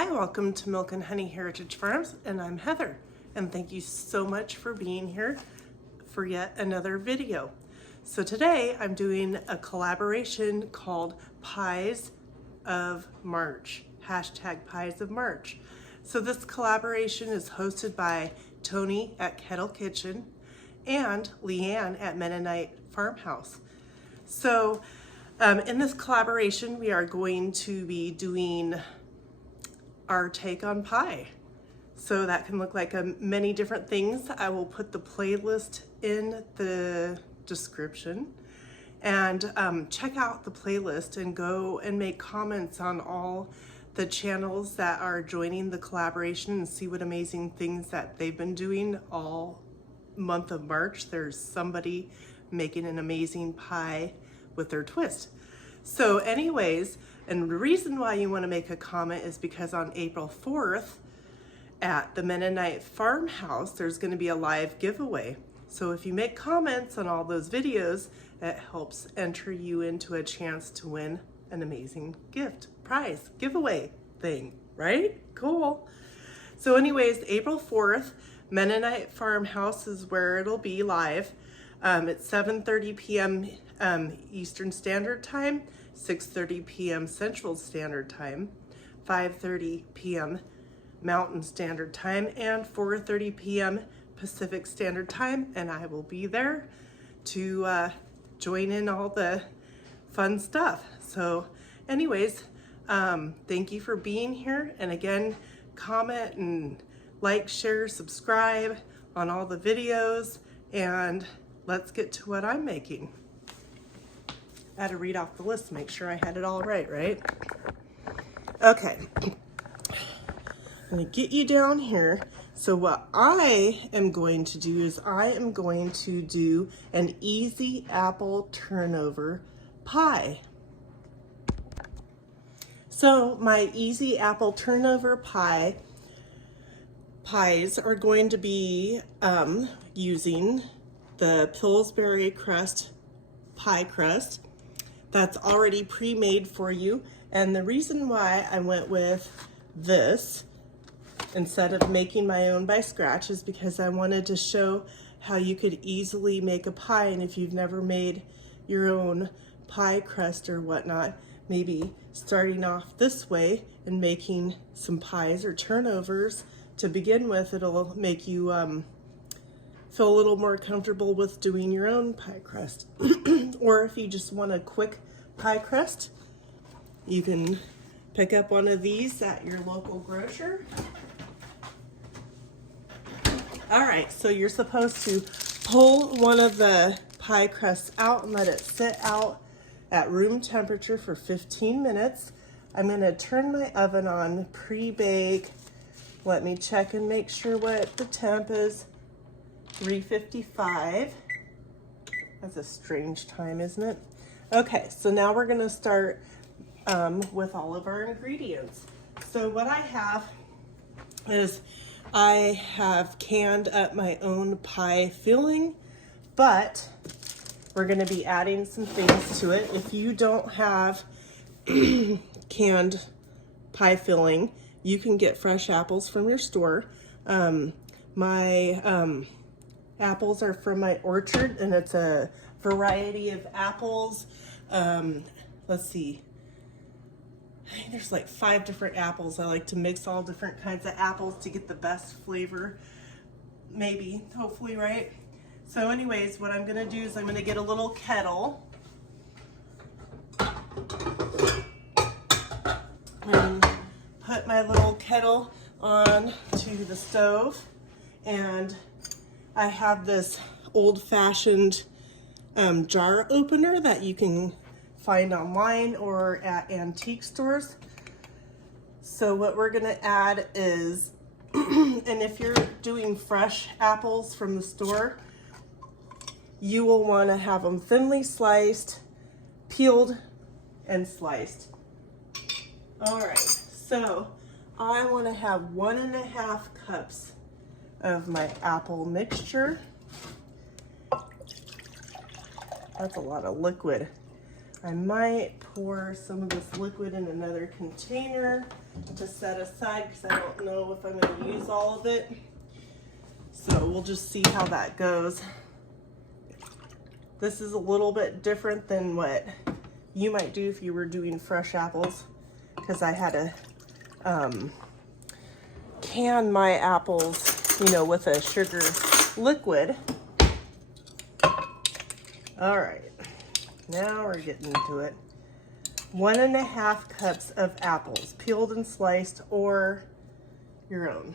Hi, welcome to Milk and Honey Heritage Farms, and I'm Heather, and thank you so much for being here for yet another video. So today I'm doing a collaboration called Pies of March, hashtag Pies of March. So this collaboration is hosted by Tony at Kettle Kitchen and Leanne at Mennonite Farmhouse. So in this collaboration, we are going to be doing our take on pie. So that can look like many different things. I will put the playlist in the description, and check out the playlist and go and make comments on all the channels that are joining the collaboration and see what amazing things that they've been doing all month of March. There's somebody making an amazing pie with their twist. So anyways, and the reason why you want to make a comment is because on April 4th at the Mennonite Farmhouse, there's going to be a live giveaway. So if you make comments on all those videos, it helps enter you into a chance to win an amazing gift, prize, giveaway thing, right? Cool. So anyways, April 4th, Mennonite Farmhouse is where it'll be live. It's 7:30 p.m. Eastern Standard Time, 6:30 p.m. Central Standard Time, 5:30 p.m. Mountain Standard Time, and 4:30 p.m. Pacific Standard Time, and I will be there to join in all the fun stuff. So anyways, thank you for being here, and again, comment and like, share, subscribe on all the videos, and let's get to what I'm making. I had to read off the list to make sure I had it all right? Okay, I'm gonna get you down here. So what I am going to do is I am going to do an easy apple turnover pie. So my easy apple turnover pies are going to be using the Pillsbury crust pie crust that's already pre-made for you. And the reason why I went with this instead of making my own by scratch is because I wanted to show how you could easily make a pie. And if you've never made your own pie crust or whatnot, maybe starting off this way and making some pies or turnovers to begin with, it'll make you feel a little more comfortable with doing your own pie crust. Or if you just want a quick pie crust, you can pick up one of these at your local grocer. All right, so you're supposed to pull one of the pie crusts out and let it sit out at room temperature for 15 minutes. I'm gonna turn my oven on pre-bake. Let me check and make sure what the temp is. 355. That's a strange time, isn't it? Okay, so now we're gonna start with all of our ingredients. So what I have is I have canned up my own pie filling, but we're gonna be adding some things to it. If you don't have canned pie filling, you can get fresh apples from your store. My apples are from my orchard, and it's a variety of apples. Let's see, I think there's like 5 different apples. I like to mix all different kinds of apples to get the best flavor, maybe, hopefully, right? So anyways, what I'm gonna do is I'm gonna get a little kettle and put my little kettle on to the stove, and I have this old-fashioned jar opener that you can find online or at antique stores. So what we're gonna add is, and if you're doing fresh apples from the store, you will wanna have them thinly sliced, peeled, and sliced. All right, so I wanna have 1.5 cups of my apple mixture. That's a lot of liquid. I might pour some of this liquid in another container to set aside because I don't know if I'm going to use all of it. So we'll just see how that goes. This is a little bit different than what you might do if you were doing fresh apples, because I had to can my apples, you know, with a sugar liquid. All right, now we're getting into it. 1.5 cups of apples, peeled and sliced, or your own.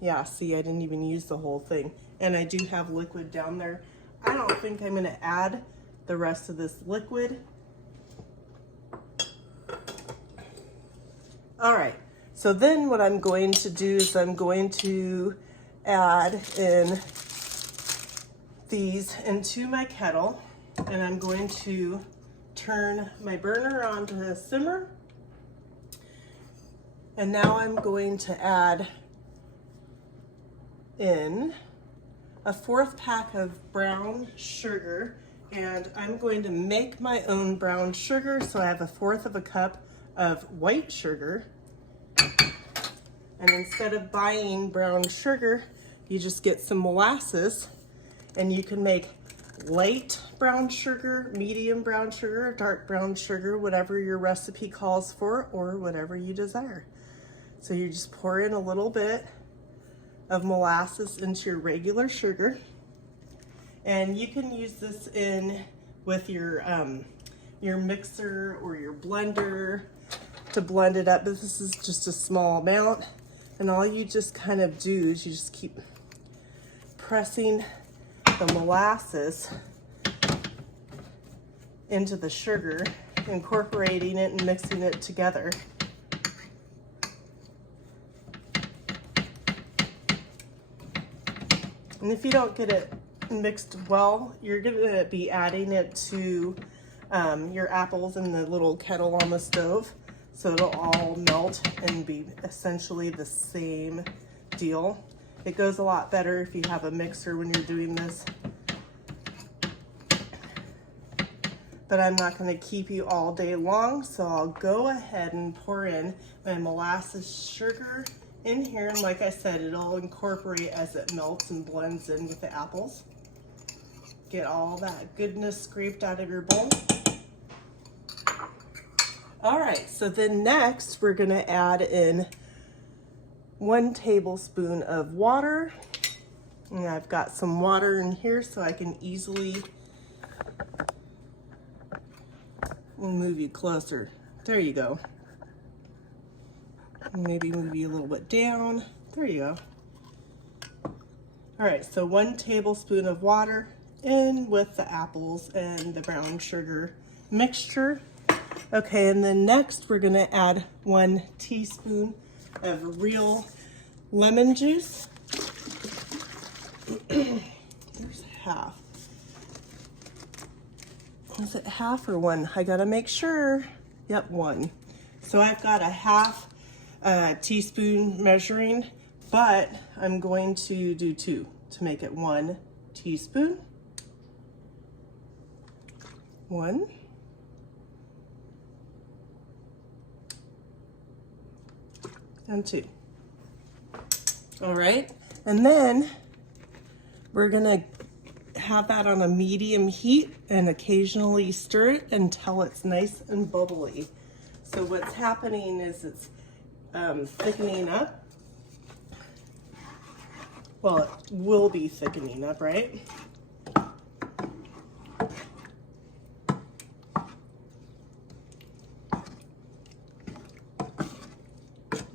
Yeah, see, I didn't even use the whole thing. And I do have liquid down there. I don't think I'm gonna add the rest of this liquid. All right, so then what I'm going to do is I'm going to add in these into my kettle, and I'm going to turn my burner on to simmer. And now I'm going to add in a 1/4 pack of brown sugar, and I'm going to make my own brown sugar, so I have 1/4 cup of white sugar. And instead of buying brown sugar, you just get some molasses, and you can make light brown sugar, medium brown sugar, dark brown sugar, whatever your recipe calls for, or whatever you desire. So you just pour in a little bit of molasses into your regular sugar, and you can use this in with your mixer or your blender to blend it up, but this is just a small amount, and all you just kind of do is you just keep pressing the molasses into the sugar, incorporating it and mixing it together. And if you don't get it mixed well, you're gonna be adding it to your apples in the little kettle on the stove. So it'll all melt and be essentially the same deal. It goes a lot better if you have a mixer when you're doing this. But I'm not gonna keep you all day long, so I'll go ahead and pour in my molasses sugar in here, and like I said, it'll incorporate as it melts and blends in with the apples. Get all that goodness scraped out of your bowl. All right, so then next we're gonna add in 1 tablespoon of water. And I've got some water in here so I can easily, we'll move you closer. There you go. Maybe move you a little bit down. There you go. All right, so 1 tablespoon of water in with the apples and the brown sugar mixture. Okay, and then next we're gonna add 1 teaspoon of real lemon juice. There's half. Is it half or 1? I gotta make sure. Yep, 1. So I've got a half teaspoon measuring, but I'm going to do 2 to make it 1 teaspoon. 1. And 2. All right, and then we're gonna have that on a medium heat and occasionally stir it until it's nice and bubbly. So what's happening is it's thickening up. Well, it will be thickening up, right?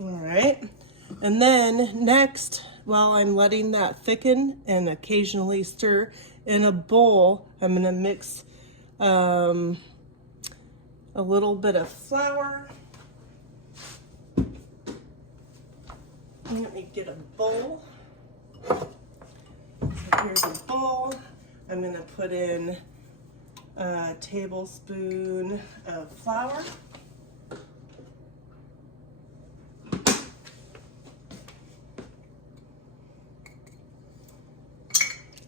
All right, and then next, while I'm letting that thicken and occasionally stir in a bowl, I'm gonna mix a little bit of flour. Let me get a bowl. So here's a bowl. I'm gonna put in a tablespoon of flour.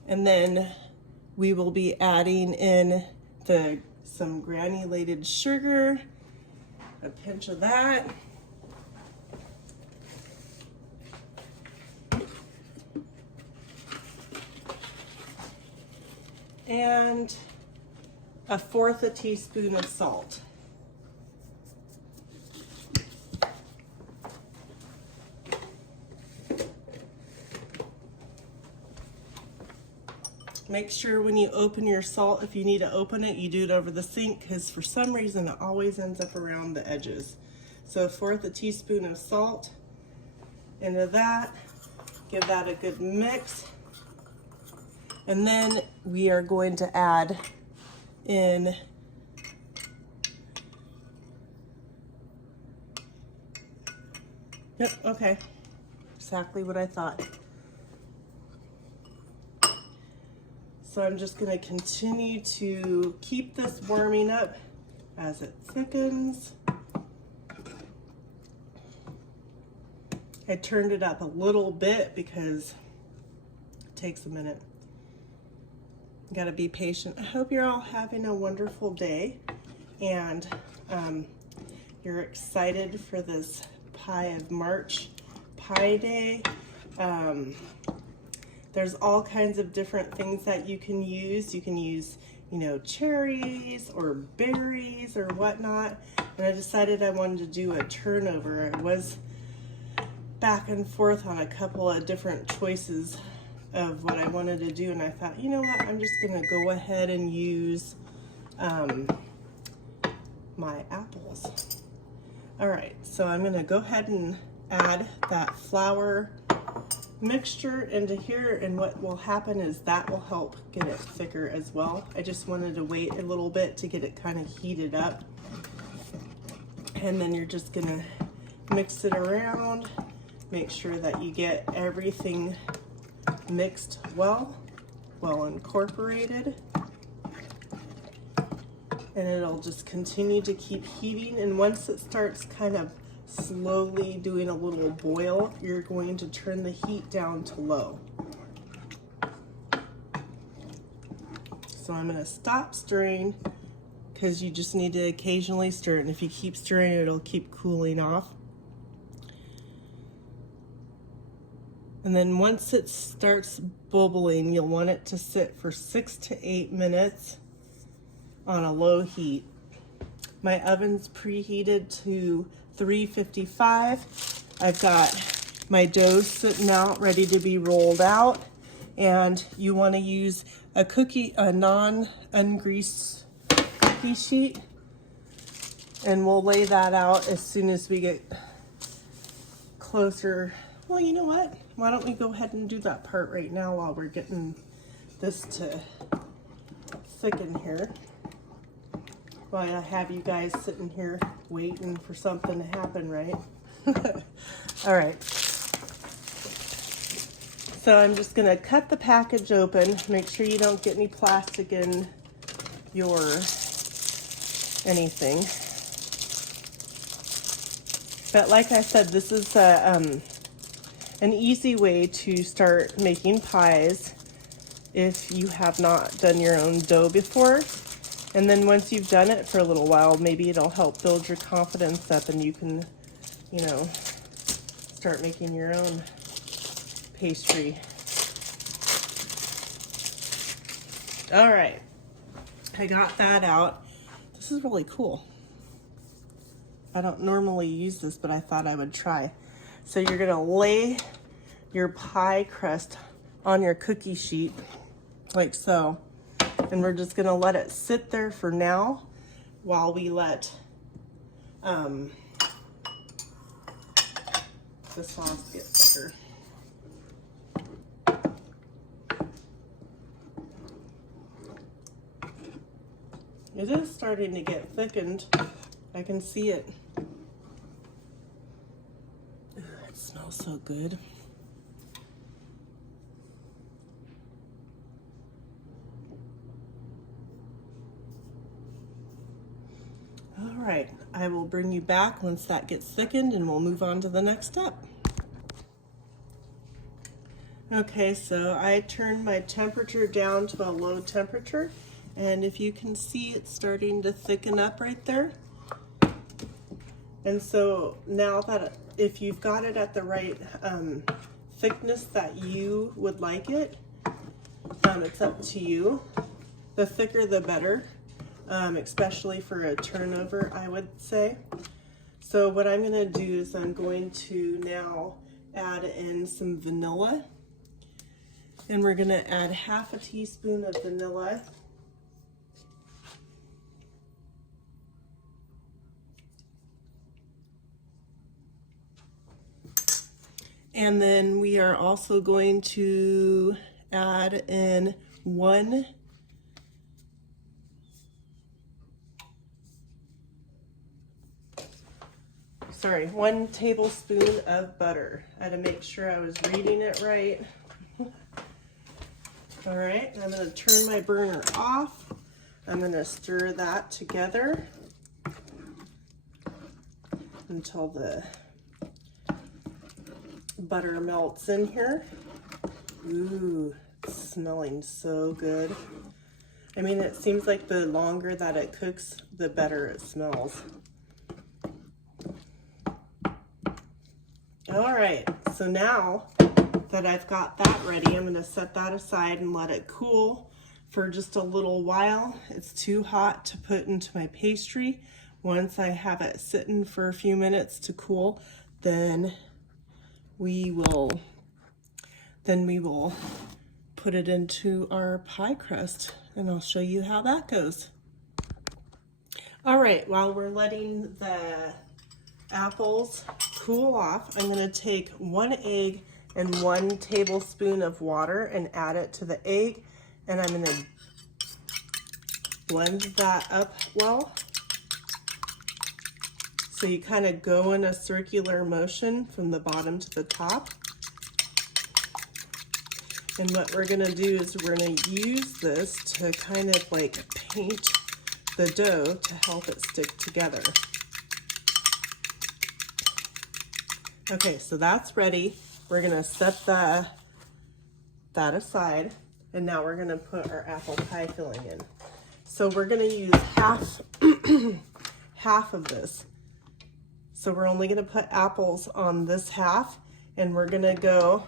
And then we will be adding in the some granulated sugar, a pinch of that. And 1/4 teaspoon of salt. Make sure when you open your salt, if you need to open it, you do it over the sink, because for some reason it always ends up around the edges. So 1/4 teaspoon of salt into that. Give that a good mix. And then we are going to add in yep, okay. Exactly what I thought. So I'm just going to continue to keep this warming up as it thickens. I turned it up a little bit because it takes a minute. You gotta be patient. I hope you're all having a wonderful day, and you're excited for this Pie of March Pie Day. There's all kinds of different things that you can use. You can use, you know, cherries or berries or whatnot. And I decided I wanted to do a turnover. I was back and forth on a couple of different choices of what I wanted to do, and I thought, you know what, I'm just gonna go ahead and use my apples. All right, so I'm gonna go ahead and add that flour mixture into here, and what will happen is that will help get it thicker as well. I just wanted to wait a little bit to get it kind of heated up, and then you're just gonna mix it around, make sure that you get everything mixed well incorporated, and it'll just continue to keep heating. And once it starts kind of slowly doing a little boil, you're going to turn the heat down to low. So I'm going to stop stirring, because you just need to occasionally stir it, and if you keep stirring it'll keep cooling off. And then once it starts bubbling, you'll want it to sit for 6 to 8 minutes on a low heat. My oven's preheated to 355. I've got my dough sitting out ready to be rolled out, and you want to use a non-ungreased cookie sheet, and we'll lay that out as soon as we get closer. Well, you know what? Why don't we go ahead and do that part right now while we're getting this to thicken here, while I have you guys sitting here waiting for something to happen, right? All right. So I'm just gonna cut the package open. Make sure you don't get any plastic in your anything. But like I said, this is an easy way to start making pies if you have not done your own dough before. And then once you've done it for a little while, maybe it'll help build your confidence up, and you can, you know, start making your own pastry. All right, I got that out. This is really cool. I don't normally use this, but I thought I would try. So you're gonna lay your pie crust on your cookie sheet, like so. And we're just gonna let it sit there for now while we let the sauce get thicker. It is starting to get thickened. I can see it. Ooh, it smells so good. All right, I will bring you back once that gets thickened, and we'll move on to the next step. Okay, so I turned my temperature down to a low temperature, And if you can see, it's starting to thicken up right there. And so now that if you've got it at the right thickness that you would like it, it's up to you. The thicker the better, especially for a turnover, I would say. So what I'm going to do is I'm going to now add in some vanilla. And we're going to add half a teaspoon of vanilla. And then we are also going to add in one tablespoon of butter. I had to make sure I was reading it right. All right, I'm going to turn my burner off. I'm going to stir that together until the butter melts in here. Ooh, it's smelling so good. I mean, it seems like the longer that it cooks, the better it smells. All right, so now that I've got that ready, I'm gonna set that aside and let it cool for just a little while. It's too hot to put into my pastry. Once I have it sitting for a few minutes to cool, then we will put it into our pie crust, and I'll show you how that goes. All right, while we're letting the apples cool off, I'm going to take 1 egg and 1 tablespoon of water and add it to the egg, and I'm going to blend that up well. So you kind of go in a circular motion from the bottom to the top. And what we're going to do is we're going to use this to kind of like paint the dough to help it stick together. Okay, so that's ready. We're going to set that aside, and now we're going to put our apple pie filling in. So we're going to use half of this. So we're only going to put apples on this half, and we're going to go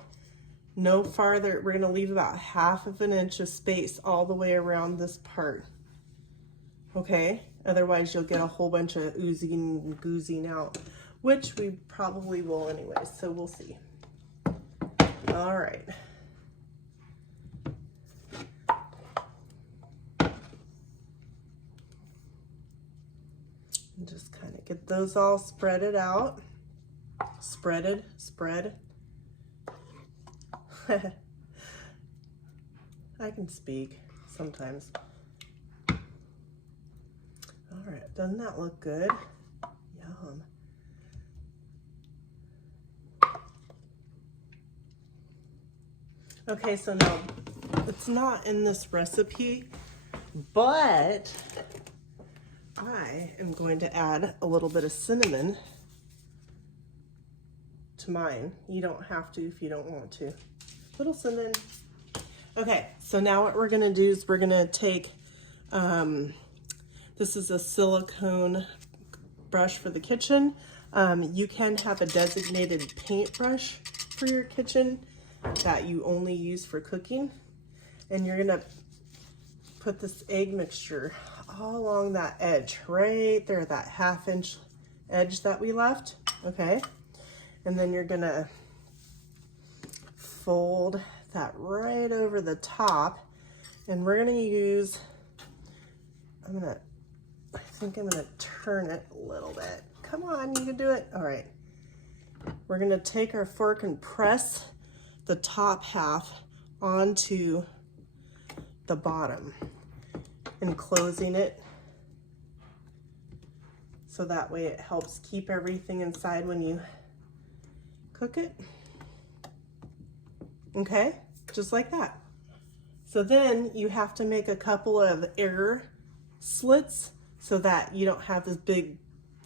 no farther. We're going to leave about 1/2 inch of space all the way around this part. Okay, otherwise you'll get a whole bunch of oozing and goozing out, which we probably will anyway, so we'll see. All right. And just kind of get those all spreaded out. Spread. I can speak sometimes. All right, doesn't that look good? Yum. Okay, so now it's not in this recipe, but I am going to add a little bit of cinnamon to mine. You don't have to if you don't want to. Little cinnamon. Okay, so now what we're gonna do is we're gonna take, this is a silicone brush for the kitchen. You can have a designated paintbrush for your kitchen that you only use for cooking. And you're gonna put this egg mixture all along that edge, right there, that 1/2 inch edge that we left, okay? And then you're gonna fold that right over the top, and we're gonna use, I think I'm gonna turn it a little bit. Come on, you can do it. All right. We're gonna take our fork and press the top half onto the bottom and closing it, so that way it helps keep everything inside when you cook it. Okay, just like that. So then you have to make a couple of air slits so that you don't have this big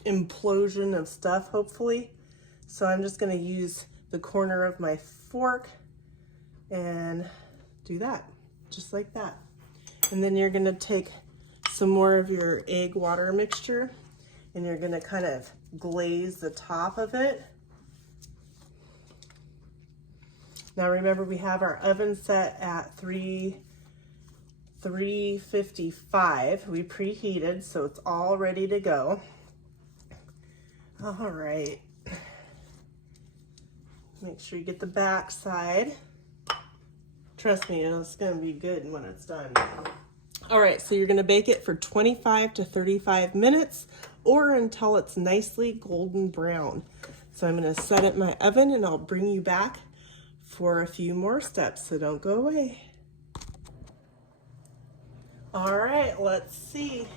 implosion of stuff, hopefully. So I'm just gonna use the corner of my fork and do that, just like that. And then you're gonna take some more of your egg water mixture and you're gonna kind of glaze the top of it. Now remember, we have our oven set at 355. We preheated, so it's all ready to go. All right. Make sure you get the back side. Trust me, it's gonna be good when it's done. All right, so you're gonna bake it for 25 to 35 minutes or until it's nicely golden brown. So I'm gonna set it in my oven and I'll bring you back for a few more steps, so don't go away. All right, let's see.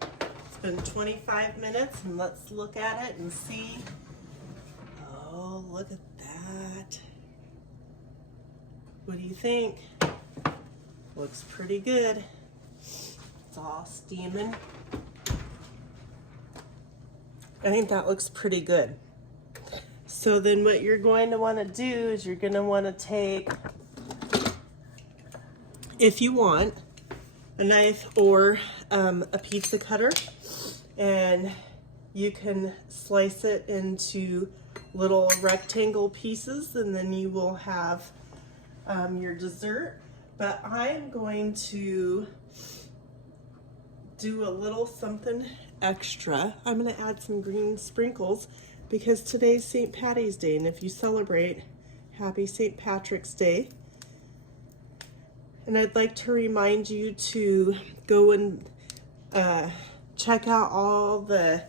It's been 25 minutes and let's look at it and see. Oh, look at that. What do you think? Looks pretty good. It's all steaming. I think that looks pretty good. So then what you're going to want to do is you're going to want to take, if you want, a knife or a pizza cutter, and you can slice it into little rectangle pieces, and then you will have your dessert. But I'm going to do a little something extra. I'm going to add some green sprinkles because today's St. Patty's Day, and if you celebrate, happy St. Patrick's Day. And I'd like to remind you to go and check out all the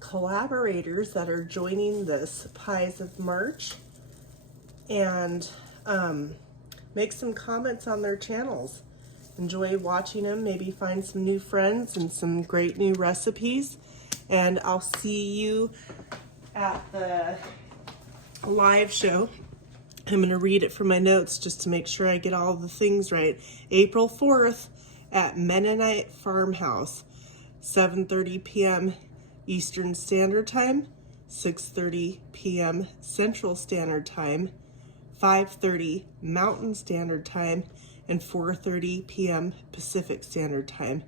collaborators that are joining this Pies of March, and make some comments on their channels. Enjoy watching them, maybe find some new friends and some great new recipes. And I'll see you at the live show. I'm going to read it from my notes just to make sure I get all the things right. April 4th at Mennonite Farmhouse, 7:30 p.m. Eastern Standard Time, 6:30 p.m. Central Standard Time, 5:30 Mountain Standard Time, and 4:30 p.m. Pacific Standard Time.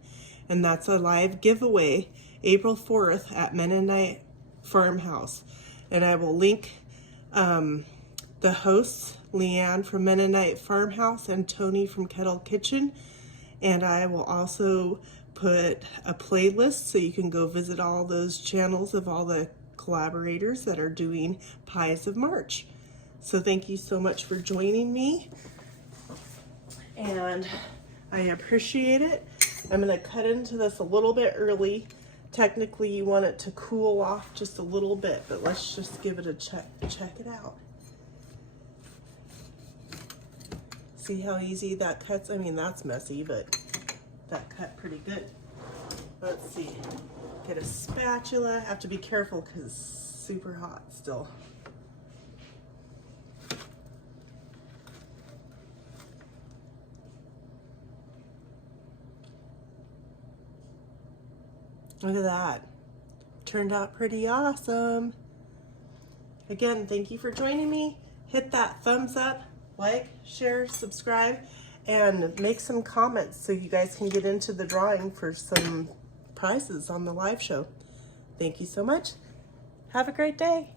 And that's a live giveaway, April 4th at Mennonite Farmhouse. And I will link the hosts, Leanne from Mennonite Farmhouse and Tony from Kettle Kitchen. And I will also put a playlist so you can go visit all those channels of all the collaborators that are doing Pies of March. So thank you so much for joining me, and I appreciate it. I'm going to cut into this a little bit early. Technically you want it to cool off just a little bit, but let's just give it a check it out. See how easy that cuts? I mean, that's messy, but that cut pretty good. Let's see. Get a spatula. Have to be careful because it's super hot still. Look at that. Turned out pretty awesome. Again, thank you for joining me. Hit that thumbs up, like, share, subscribe, and make some comments so you guys can get into the drawing for some prizes on the live show. Thank you so much. Have a great day.